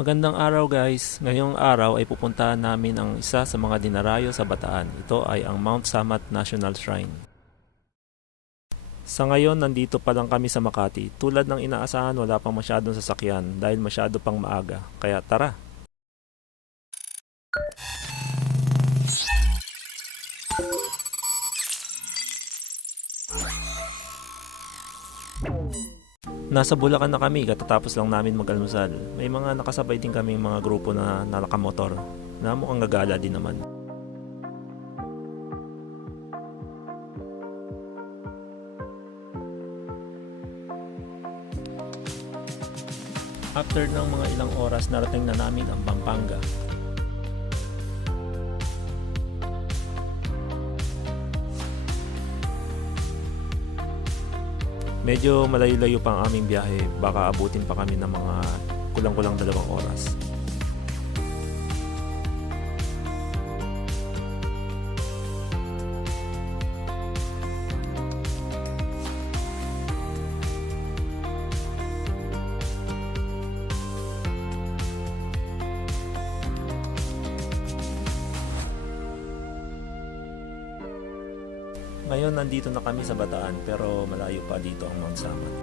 Magandang araw guys. Ngayong araw ay pupuntahan namin ang isa sa mga dinarayo sa Bataan. Ito ay ang Mount Samat National Shrine. Sa ngayon, nandito pa lang kami sa Makati. Tulad ng inaasahan, wala pang masyadong sasakyan dahil masyado pang maaga. Kaya tara! Nasa Bulacan na kami katatapos lang namin mag-almusal. May mga nakasabay din kami mga grupo na nakamotor na mukhang gagala din naman. After ng mga ilang oras, narating na namin ang Pampanga. Medyo malayo-layo pa ang aming biyahe, baka abutin pa kami ng mga kulang-kulang 2 oras. Ngayon nandito na kami sa Bataan pero malayo pa dito ang Mount Samat.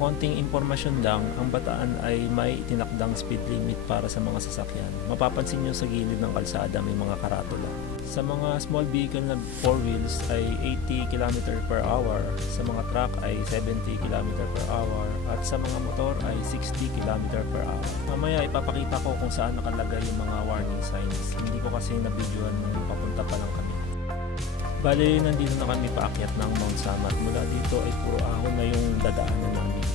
Konting impormasyon lang, ang Bataan ay may tinakdang speed limit para sa mga sasakyan. Mapapansin nyo sa gilid ng kalsada may mga karatula. Sa mga small vehicle na 4 wheels ay 80 km per hour, sa mga truck ay 70 km per hour, at sa mga motor ay 60 km per hour. Mamaya ipapakita ko kung saan nakalagay yung mga warning signs. Hindi ko kasi na-videoan nung papunta pa lang kami. Bale, nandito na kami paakyat ng Mount Samat. Mula dito ay puro ahon na yung dadaanan namin.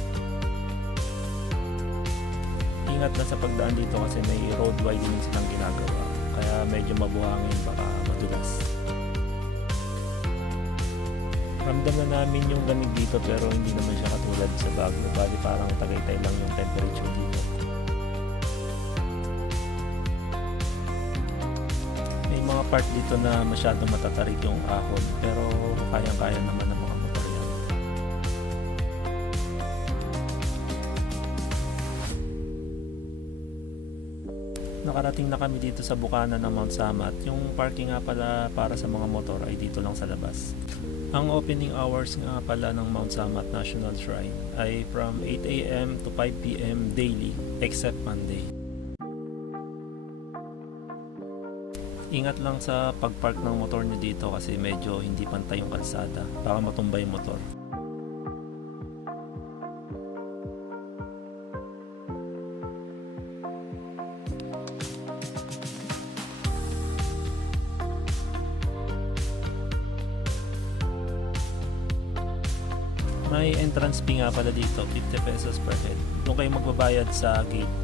Ingat na sa pagdaan dito kasi may road widening silang ginagawa. Kaya medyo mabuhangin, baka madulas. Ramdam na namin yung lamig dito pero hindi naman siya katulad sa Baguio. Bali parang Tagaytay lang yung temperature dito. Mga part dito na masyadong matatarik yung ahon pero kayang-kaya naman ng mga motor yan. Nakarating na kami dito sa bukana ng Mount Samat. Yung parking nga pala para sa mga motor ay dito lang sa labas. Ang opening hours nga pala ng Mount Samat National Shrine ay from 8 AM to 5 PM daily except Monday. Ingat lang sa pagpark ng motor nyo dito kasi medyo hindi pantay yung kalsada. Baka matumba yung motor. May entrance fee nga pala dito, 50 pesos per head. Doon kayo magbabayad sa gate.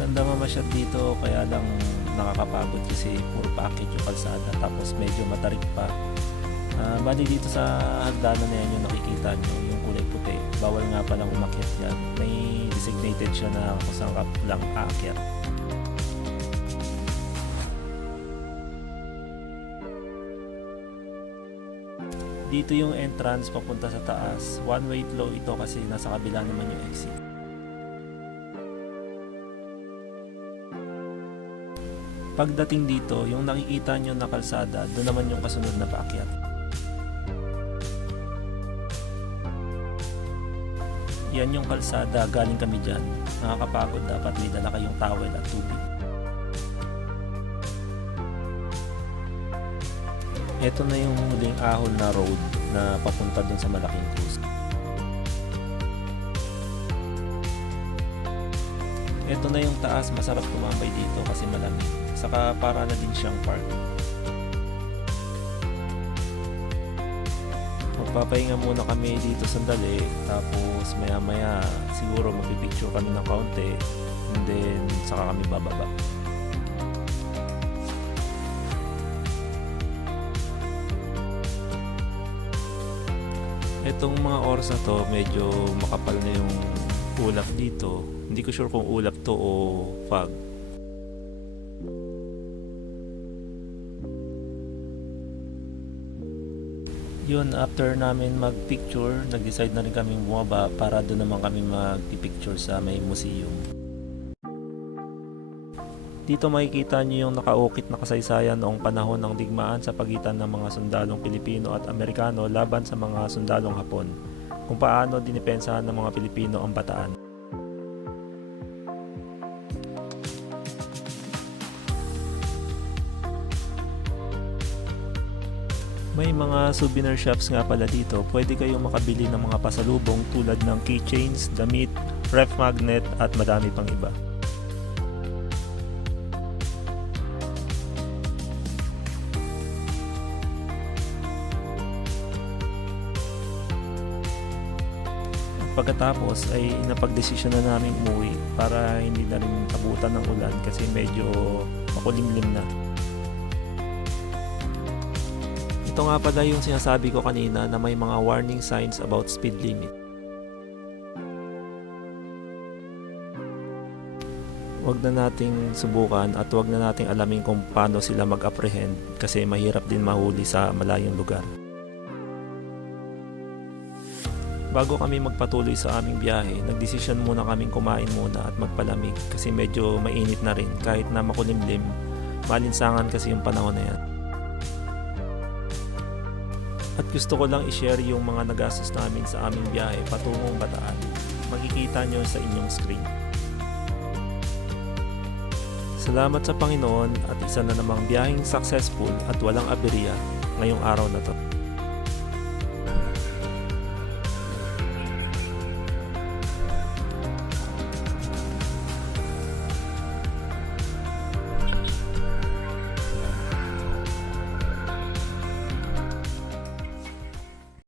Ganda mamasyal dito kaya lang nakakapagod kasi puro package yung kalsada tapos medyo matarik pa. Bali dito sa hagdanan na yan yung nakikita nyo yung kulay puti. Bawal nga palang umakyat yan. May designated siya na kung saan ka lang aakyat. Dito yung entrance papunta sa taas. One way flow ito kasi nasa kabila naman yung exit. Pagdating dito, yung nakikita nyo na kalsada, doon naman yung kasunod na paakyat. Yan yung kalsada, galing kami dyan. Nakakapagod, dapat may dala kayong towel at tubig. Ito na yung huling ahon na road na papunta dun sa malaking cruise. Ito na yung taas, masarap tumambay dito kasi malamig. Saka para na din siyang park. Magpapahinga muna kami dito sandali. Tapos maya maya siguro magpipicture kami ng kaunti. And then saka kami bababa. Itong mga oras na to medyo makapal na yung ulap dito. Hindi ko sure kung ulap to o fog. Yun, after namin mag-picture, nag-decide na rin kaming bumaba para doon naman kami mag-picture sa may museum. Dito makikita nyo yung nakaukit na kasaysayan noong panahon ng digmaan sa pagitan ng mga sundalong Pilipino at Amerikano laban sa mga sundalong Hapon, kung paano dinipensahan ng mga Pilipino ang Bataan. May mga souvenir shops nga pala dito, pwede kayong makabili ng mga pasalubong tulad ng keychains, damit, ref magnet at madami pang iba. Pagkatapos ay napagdesisyon na namin umuwi para hindi na rin abutan ng ulan kasi medyo makulimlim na. Ito nga pala yung sinasabi ko kanina na may mga warning signs about speed limit. Huwag na nating subukan at huwag na nating alamin kung paano sila mag-apprehend kasi mahirap din mahuli sa malayong lugar. Bago kami magpatuloy sa aming biyahe, nagdesisyon muna kaming kumain muna at magpalamig kasi medyo mainit na rin kahit na makulimlim, malinsangan kasi yung panahon na yan. At gusto ko lang i-share yung mga nagastos namin sa aming biyahe patungong Bataan. Makikita nyo sa inyong screen. Salamat sa Panginoon at isa na namang biyaheng successful at walang aberya ngayong araw na to.